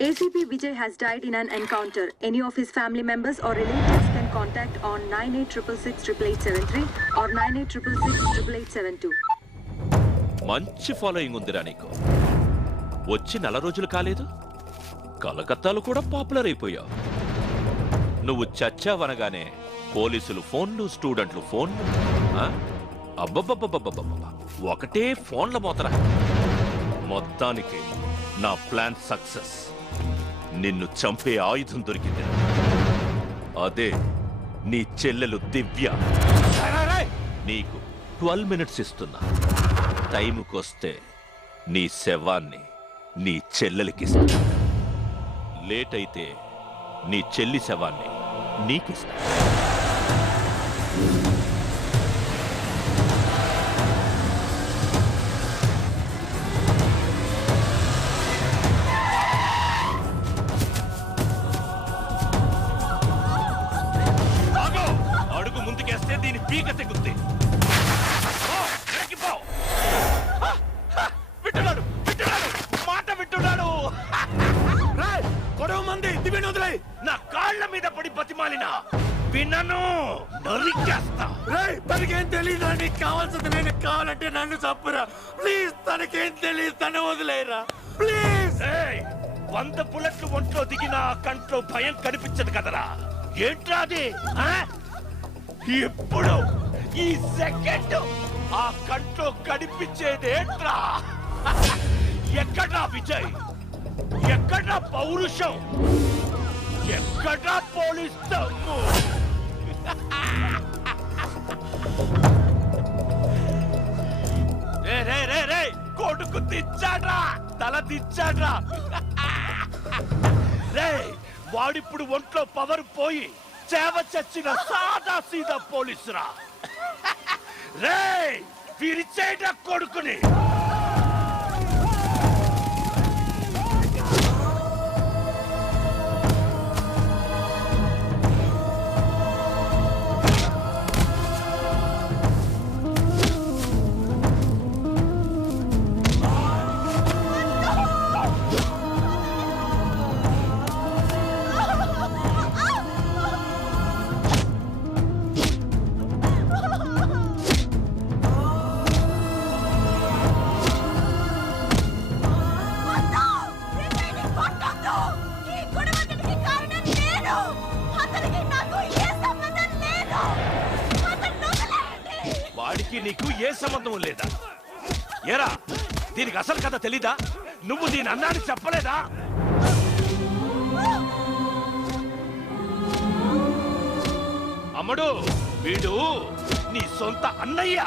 ACP Vijay has died in an encounter. Any of his family members or relatives can contact on 98666873 or 98666872. మంచి following ఉందిరా నీకు. వచ్చి 4 రోజులు కాలేదు, కలకత్తాలో కూడా పాపులర్ అయిపోయావు. నువ్వు చచ్చావనగానే పోలీసులు ఫోన్లు, స్టూడెంట్లు ఫోన్లు. అబ్బబ్బబ్బబ్బబ్బబ్బ, ఒకటే ఫోన్ల మోతరా. మొత్తానికి నా ప్లాన్ సక్సెస్. నిన్ను చంపే ఆయుధం దొరికింది. అదే నీ చెల్లెలు దివ్య. నీకు 12 minutes ఇస్తున్నా. టైముకొస్తే నీ శవాన్ని నీ చెల్లెలికిస్తా. లేట్ అయితే నీ చెల్లి శవాన్ని నీకిస్తా. అడుగు ముందుకేస్తే దీని పీక తెగుద్ది. వింటున్నాడు, వింటున్నాడు, మాట వింటున్నాడు. కొడవ మంది దివ్యను వదిలేయ్. నా కాళ్ళ మీద పడి బతిమాలినా వినను, నరికేస్తా. తనకేం తెలీదు, నీకు కావాల్సింది నేను. కావాలంటే నన్ను చంపురా ప్లీజ్. తనకేం తెలియదు, తను వదిలేరా ప్లీజ్. 100 బుల్లెట్లు ఒంట్లో దిగిన కంట్లో భయం కనిపించదు కదరా. ఏంట్రా అది? ఇప్పుడు ఈ సెకండ్ ఆ కంట్లో కనిపించేది ఏంట్రా? ఎక్కడ్రా విజయ్? ఎక్కడ్రా పౌరుషం? ఎక్కడ్రా పోలీస్ దమ్ము? రే కొడుకు దిచ్చాడ్రా, తల దిచ్చాడ్రా. రే వాడిప్పుడు ఒంట్లో పవర్ పోయి చేవ చచ్చిన సాదా సీదా పోలీసురా. రే విరిచేట కొడుకుని. వాడికి నీకు ఏ సంబంధం లేదా? ఏరా దీనికి అసలు కథ తెలీదా? నువ్వు దీని అన్నాన్ని చెప్పలేదా? అమ్మడు, వీడు నీ సొంత అన్నయ్య.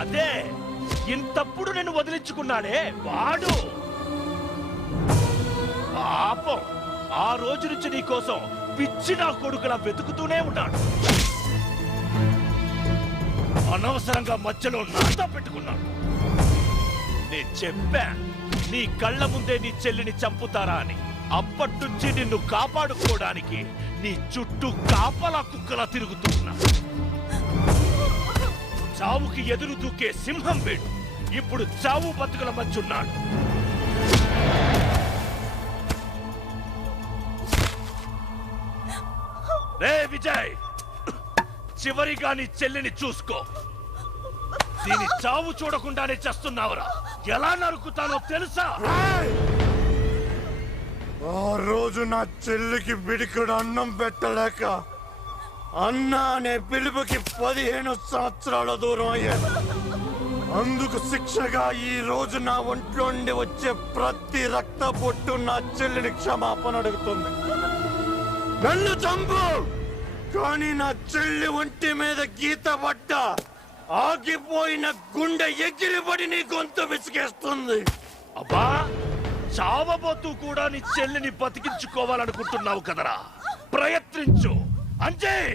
అదే ఇంతప్పుడు నేను వదిలించుకున్నాడే వాడు. పాపం ఆ రోజు నుంచి నీ కోసం పిచ్చి నా కొడుకులా వెతుకుతూనే ఉన్నాడు. అనవసరంగా మధ్యలో నాతో పెట్టుకున్నాడు. నేను చెప్పా నీ కళ్ళ ముందే నీ చెల్లిని చంపుతారా అని. అప్పట్నుంచి నిన్ను కాపాడుకోవడానికి నీ చుట్టూ కాపలా కుక్కలా తిరుగుతున్నా. చావుకి ఎదురు దూకే సింహం వీడు. ఇప్పుడు చావు బతుకుల మధ్యున్నాడు. రే విజయ్, చివరిగా నీ చెల్లిని చూసుకో. దీని చావు చూడకుండానే చేస్తున్నావురా. ఎలా నరుకుతానో తెలుసా? ఆ రోజు నా చెల్లికి బిడికుడు అన్నం పెట్టలేక అన్న అనే పిలుపుకి 15 సంవత్సరాల దూరం అయ్యాను. అందుకు శిక్షగా ఈ రోజు నా ఒంట్లోండి వచ్చే ప్రతి రక్త బొట్టు నా చెల్లిని క్షమాపణ అడుగుతుంది. నన్ను చంపు, కానీ నా చెల్లి ఒంటి మీద గీత పడ్డ ఆగిపోయిన గుండె ఎగిరిపడి నీ గొంతు విసిగేస్తుంది. అబ్బా, చావబోతూ కూడా నీ చెల్లిని బతికించుకోవాలనుకుంటున్నావు కదరా. ప్రయత్నించు అంజయ్.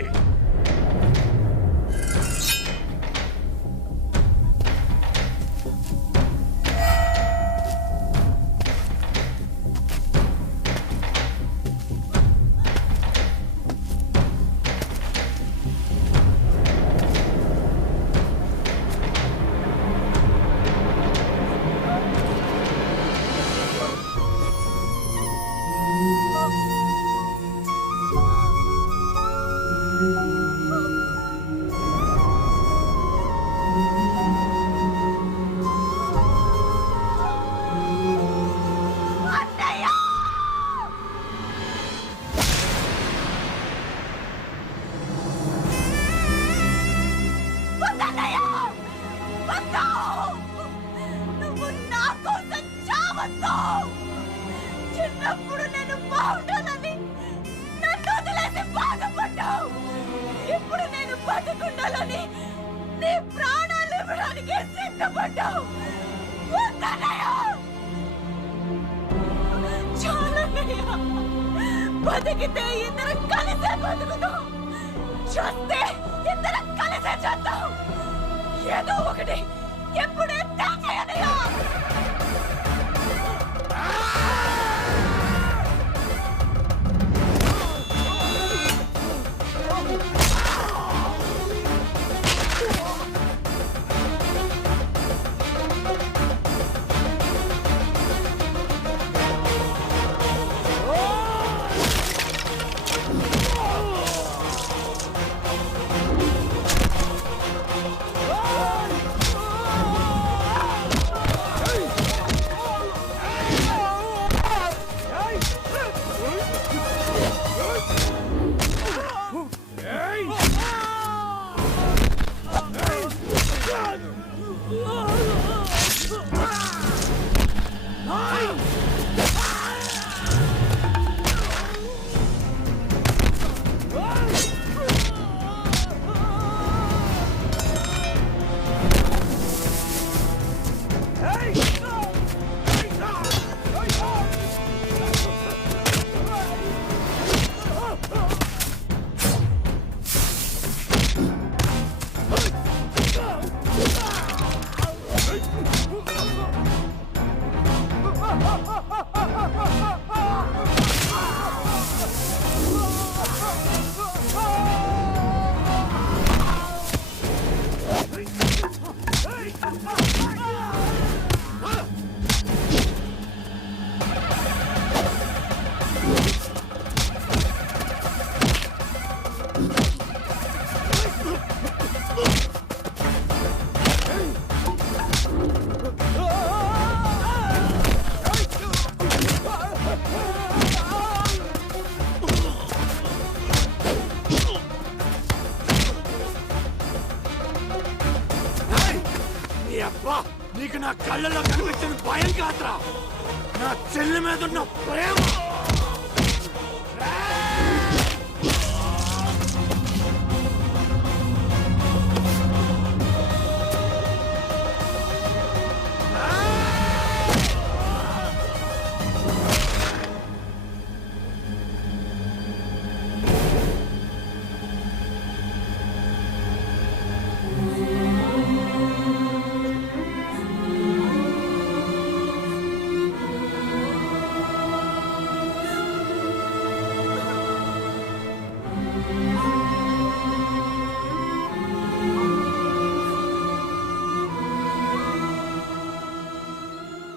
వద్దు. చిన్నప్పుడు నేను బాగుండాలని నన్ను వదిలేసి బాధపడ్డావు. ఇప్పుడు నేను బతుకుండాలని నీ ప్రాణాలు ఇవ్వడానికి సిద్ధపడ్డావు. వద్దన్నయ్య, చాలన్నయ్య. బతికితే ఇద్దరం కలిసే బతుకుతాం, చస్తే ఇద్దరం కలిసే చేద్దాం. ఏదో ఒకటి ఎప్పుడే తేల్చేయనయ్యా. నీకు నా కళ్ళలో కనిపించిన భయం కాదురా, నా చెల్లి మీద ఉన్న ప్రేమ.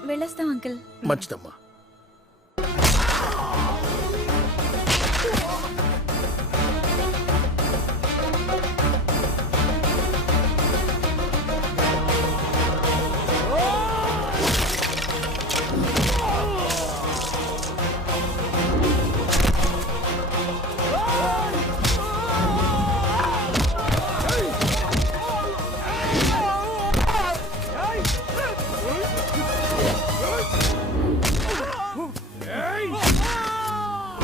వెళ్ళొస్తాం అంకుల్. మంచిదమ్మా.